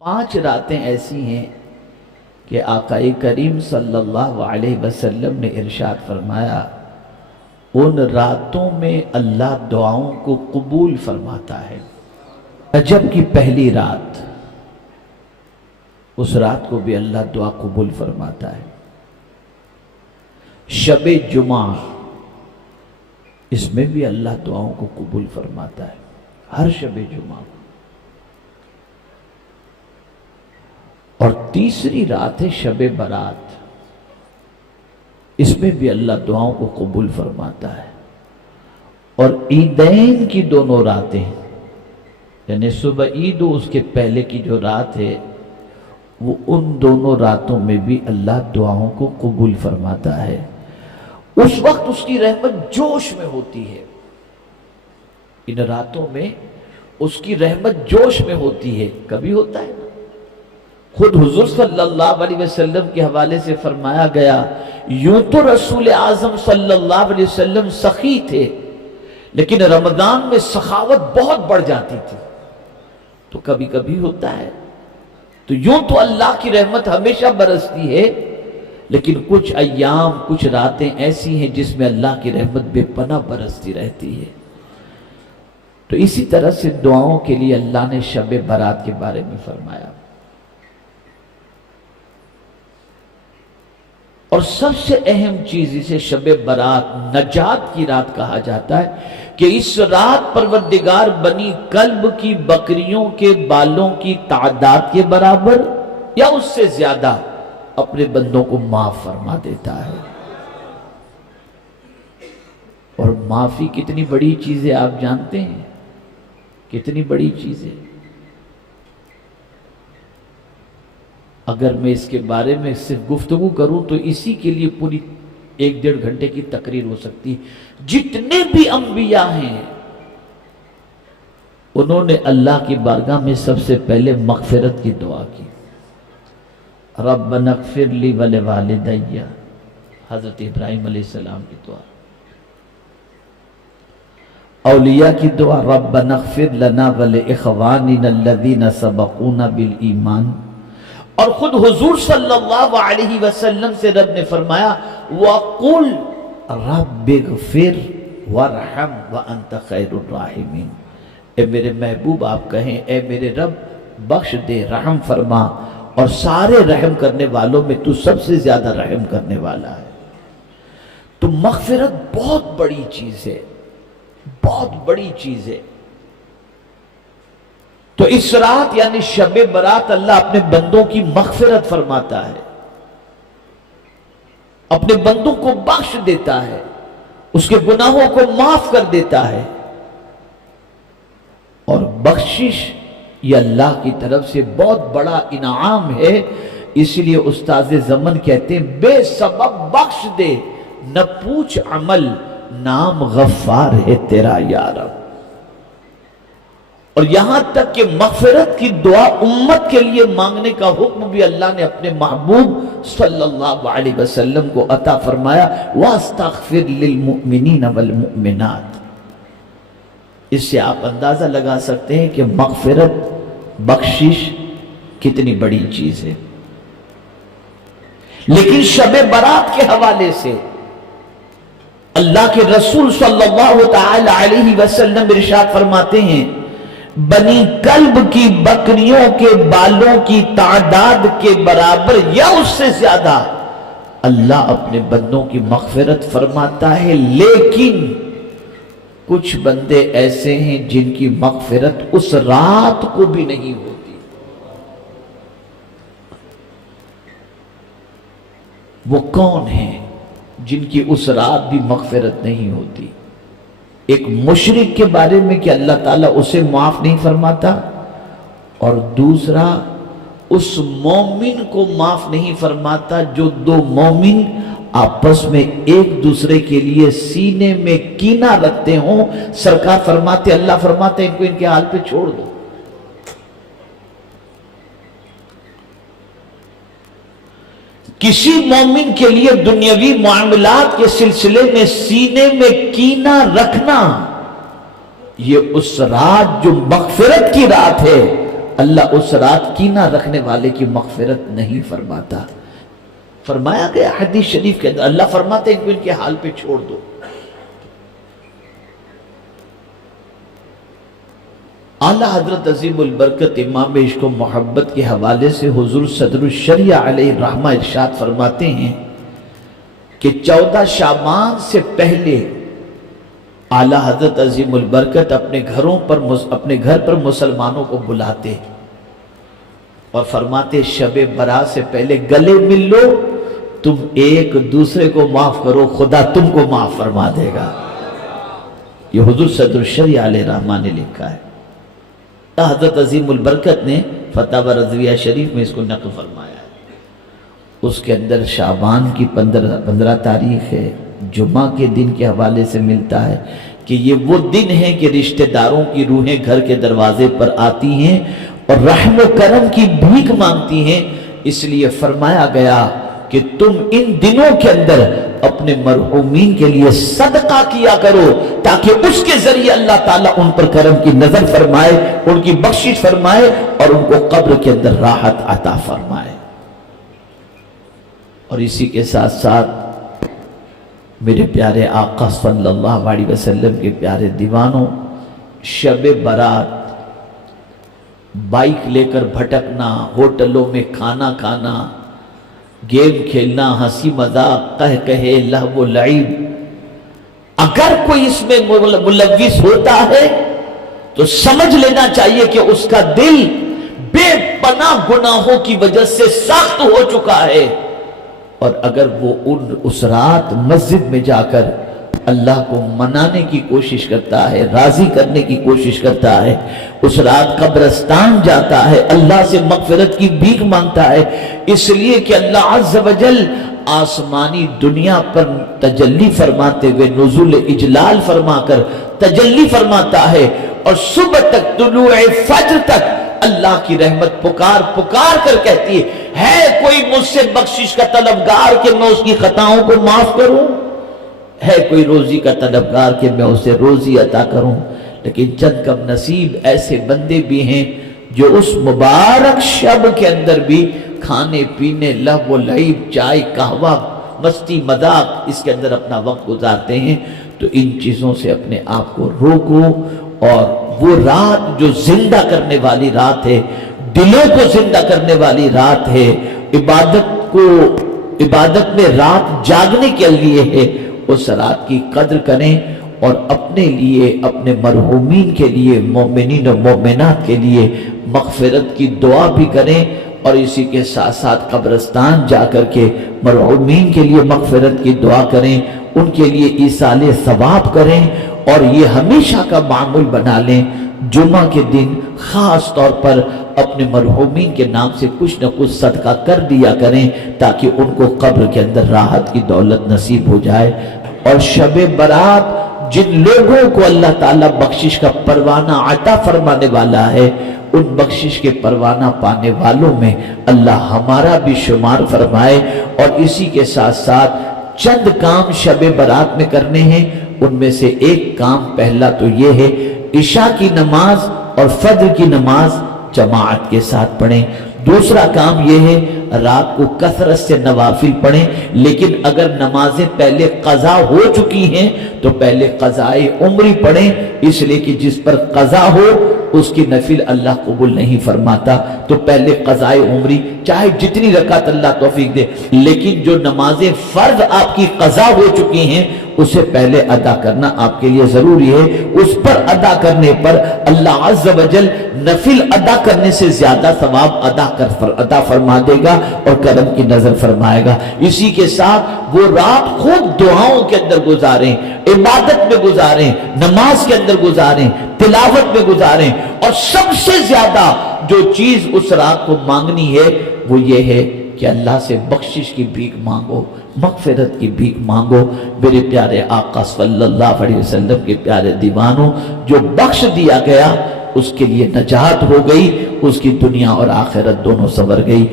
5 راتیں ایسی ہیں کہ آقا کریم صلی اللہ علیہ وسلم نے ارشاد فرمایا ان راتوں میں اللہ دعاؤں کو قبول فرماتا ہے۔ رجب کی پہلی رات، اس رات کو بھی اللہ دعا قبول فرماتا ہے۔ شب جمعہ، اس میں بھی اللہ دعاؤں کو قبول فرماتا ہے، ہر شب جمعہ۔ اور تیسری رات ہے شب برات، اس میں بھی اللہ دعاؤں کو قبول فرماتا ہے۔ اور عیدین کی دونوں راتیں، یعنی صبح عید و اس کے پہلے کی جو رات ہے، وہ ان دونوں راتوں میں بھی اللہ دعاؤں کو قبول فرماتا ہے۔ اس وقت اس کی رحمت جوش میں ہوتی ہے، ان راتوں میں اس کی رحمت جوش میں ہوتی ہے۔ کبھی ہوتا ہے نا، خود حضور صلی اللہ علیہ وسلم کے حوالے سے فرمایا گیا، یوں تو رسول اعظم صلی اللہ علیہ وسلم سخی تھے، لیکن رمضان میں سخاوت بہت بڑھ جاتی تھی۔ تو کبھی کبھی ہوتا ہے، تو یوں تو اللہ کی رحمت ہمیشہ برستی ہے، لیکن کچھ ایام، کچھ راتیں ایسی ہیں جس میں اللہ کی رحمت بے پناہ برستی رہتی ہے۔ تو اسی طرح سے دعاؤں کے لیے اللہ نے شب برات کے بارے میں فرمایا۔ اور سب سے اہم چیز اسے شب برات، نجات کی رات کہا جاتا ہے، کہ اس رات پروردگار بنی کلب کی بکریوں کے بالوں کی تعداد کے برابر یا اس سے زیادہ اپنے بندوں کو معاف فرما دیتا ہے۔ اور معافی کتنی بڑی چیز ہے آپ جانتے ہیں، کتنی بڑی چیز ہے۔ اگر میں اس کے بارے میں صرف گفتگو کروں تو اسی کے لیے پوری 1-1.5 گھنٹے کی تقریر ہو سکتی ہے۔ جتنے بھی انبیاء ہیں، انہوں نے اللہ کی بارگاہ میں سب سے پہلے مغفرت کی دعا کی۔ ربنا اغفر لی ولوالدی، حضرت ابراہیم علیہ السلام کی دعا۔ اولیاء کی دعا، ربنا اغفر لنا ولاخواننا الذین سبقونا بالایمان۔ اور خود حضور صلی اللہ علیہ وسلم سے رب نے فرمایا، وَقُلْ رَبِّ اغْفِرْ وَارْحَمْ وَأَنْتَ خَيْرُ الرَّاحِمِينَ۔ اے میرے محبوب آپ کہیں، اے میرے رب بخش دے، رحم فرما، اور سارے رحم کرنے والوں میں تو سب سے زیادہ رحم کرنے والا ہے۔ تو مغفرت بہت بڑی چیز ہے، بہت بڑی چیز ہے۔ تو اس رات یعنی شب برات اللہ اپنے بندوں کی مغفرت فرماتا ہے، اپنے بندوں کو بخش دیتا ہے، اس کے گناہوں کو معاف کر دیتا ہے۔ اور بخشش یہ اللہ کی طرف سے بہت بڑا انعام ہے، اس لیے استاد زمن کہتے ہیں، بے سبب بخش دے نہ پوچھ عمل، نام غفار ہے تیرا یا رب۔ اور یہاں تک کہ مغفرت کی دعا امت کے لیے مانگنے کا حکم بھی اللہ نے اپنے محبوب صلی اللہ علیہ وسلم کو عطا فرمایا، وَاسْتَغْفِرْ لِلْمُؤْمِنِينَ وَالْمُؤْمِنَاتِ۔ اس سے آپ اندازہ لگا سکتے ہیں کہ مغفرت، بخشش کتنی بڑی چیز ہے۔ لیکن شب برات کے حوالے سے اللہ کے رسول صلی اللہ تعالی علیہ وسلم ارشاد فرماتے ہیں، بنی کلب کی بکریوں کے بالوں کی تعداد کے برابر یا اس سے زیادہ اللہ اپنے بندوں کی مغفرت فرماتا ہے۔ لیکن کچھ بندے ایسے ہیں جن کی مغفرت اس رات کو بھی نہیں ہوتی۔ وہ کون ہیں جن کی اس رات بھی مغفرت نہیں ہوتی؟ ایک مشرک کے بارے میں کہ اللہ تعالیٰ اسے معاف نہیں فرماتا، اور دوسرا اس مومن کو معاف نہیں فرماتا جو 2 مومن آپس میں ایک دوسرے کے لیے سینے میں کینہ رکھتے ہوں۔ سرکار فرماتے، اللہ فرماتے، ان کو ان کے حال پہ چھوڑ دو۔ کسی مومن کے لیے دنیاوی معاملات کے سلسلے میں سینے میں کینہ رکھنا، یہ اس رات جو مغفرت کی رات ہے، اللہ اس رات کینہ رکھنے والے کی مغفرت نہیں فرماتا۔ فرمایا گیا حدیث شریف کے اندر، اللہ فرماتے ہیں ان کے حال پہ چھوڑ دو۔ اعلیٰ حضرت عظیم البرکت امام عشق و محبت کے حوالے سے حضور صدر الشریعہ علیہ الرحمہ ارشاد فرماتے ہیں کہ 14 شعبان سے پہلے اعلیٰ حضرت عظیم البرکت اپنے گھر پر مسلمانوں کو بلاتے اور فرماتے شب برات سے پہلے گلے مل لو، تم ایک دوسرے کو معاف کرو، خدا تم کو معاف فرما دے گا۔ یہ حضور صدر الشریعہ علیہ الرحمہ نے لکھا ہے۔ حضرت عظیم البرکت نے فتاوی رضویہ شریف میں اس کو نقل فرمایا ہے۔ اس کے اندر شعبان کی 15 تاریخ ہے، جمعہ کے دن کے حوالے سے ملتا ہے کہ یہ وہ دن ہے کہ رشتہ داروں کی روحیں گھر کے دروازے پر آتی ہیں اور رحم و کرم کی بھیک مانگتی ہیں۔ اس لیے فرمایا گیا کہ تم ان دنوں کے اندر اپنے مرحومین کے لیے صدقہ کیا کرو تاکہ اس کے ذریعے اللہ تعالیٰ ان پر کرم کی نظر فرمائے، ان کی بخشش فرمائے اور ان کو قبر کے اندر راحت عطا فرمائے۔ اور اسی کے ساتھ ساتھ میرے پیارے آقا صلی اللہ علیہ وسلم کے پیارے دیوانوں، شب برات بائک لے کر بھٹکنا، ہوٹلوں میں کھانا کھانا، گیم کھیلنا، ہنسی مذاق، کہے لہو و لعب، اگر کوئی اس میں ملوث ہوتا ہے تو سمجھ لینا چاہیے کہ اس کا دل بے پناہ گناہوں کی وجہ سے سخت ہو چکا ہے، اور اگر وہ اس رات مسجد میں جا کر اللہ کو منانے کی کوشش کرتا ہے، راضی کرنے کی کوشش کرتا ہے، اس رات قبرستان جاتا ہے، اللہ سے مغفرت کی بھیک مانگتا ہے، اس لیے کہ اللہ عز و جل آسمانی دنیا پر تجلی فرماتے ہوئے نزول اجلال فرما کر تجلی فرماتا ہے، اور صبح تک طلوع فجر تک اللہ کی رحمت پکار پکار کر کہتی ہے کوئی مجھ سے بخشش کا طلبگار کہ میں اس کی خطاؤں کو معاف کروں؟ ہے کوئی روزی کا طلبگار کہ میں اسے روزی عطا کروں؟ لیکن چند کم نصیب ایسے بندے بھی ہیں جو اس مبارک شب کے اندر بھی کھانے پینے، لہو و لعب، چائے قہوہ، مستی مذاق، اس کے اندر اپنا وقت گزارتے ہیں۔ تو ان چیزوں سے اپنے آپ کو روکو، اور وہ رات جو زندہ کرنے والی رات ہے، دلوں کو زندہ کرنے والی رات ہے، عبادت میں رات جاگنے کے لیے ہے، اس رات کی قدر کریں اور اپنے لیے، اپنے مرحومین کے لیے، مومنین و مومنات کے لیے مغفرت کی دعا بھی کریں، اور اسی کے ساتھ ساتھ قبرستان جا کر کے مرحومین کے لیے مغفرت کی دعا کریں، ان کے لیے ایصال ثواب کریں، اور یہ ہمیشہ کا معمول بنا لیں جمعہ کے دن خاص طور پر اپنے مرحومین کے نام سے کچھ نہ کچھ صدقہ کر دیا کریں تاکہ ان کو قبر کے اندر راحت کی دولت نصیب ہو جائے۔ اور شب برات جن لوگوں کو اللہ تعالیٰ بخشش کا پروانہ عطا فرمانے والا ہے، ان بخشش کے پروانہ پانے والوں میں اللہ ہمارا بھی شمار فرمائے۔ اور اسی کے ساتھ ساتھ چند کام شب برات میں کرنے ہیں، ان میں سے ایک کام پہلا تو یہ ہے عشاء کی نماز اور فجر کی نماز جماعت کے ساتھ پڑھیں۔ دوسرا کام یہ ہے رات کو کثرت سے نوافل پڑھیں، لیکن اگر نمازیں پہلے قضا ہو چکی ہیں تو پہلے قضائے عمری پڑھیں، اس لیے کہ جس پر قضا ہو اس کی نفل اللہ قبول نہیں فرماتا، تو پہلے قضائے عمری چاہے جتنی رکعت اللہ توفیق دے، لیکن جو نمازیں فرض آپ کی قضا ہو چکی ہیں اسے پہلے ادا کرنا آپ کے لیے ضروری ہے۔ اس پر ادا کرنے پر اللہ عز و جل نفل ادا کرنے سے زیادہ ثواب ادا فرما دے گا اور کرم کی نظر فرمائے گا۔ اسی کے ساتھ وہ رات خود دعاؤں کے اندر گزاریں، عبادت میں گزاریں، نماز کے اندر گزاریں، تلاوت میں گزاریں، اور سب سے زیادہ جو چیز اس رات کو مانگنی ہے وہ یہ ہے کہ اللہ سے بخشش کی بھیک مانگو، مغفرت کی بھیک مانگو۔ میرے پیارے آقا صلی اللہ علیہ وسلم کے پیارے دیوانوں، جو بخش دیا گیا اس کے لیے نجات ہو گئی، اس کی دنیا اور آخرت دونوں سنور گئی۔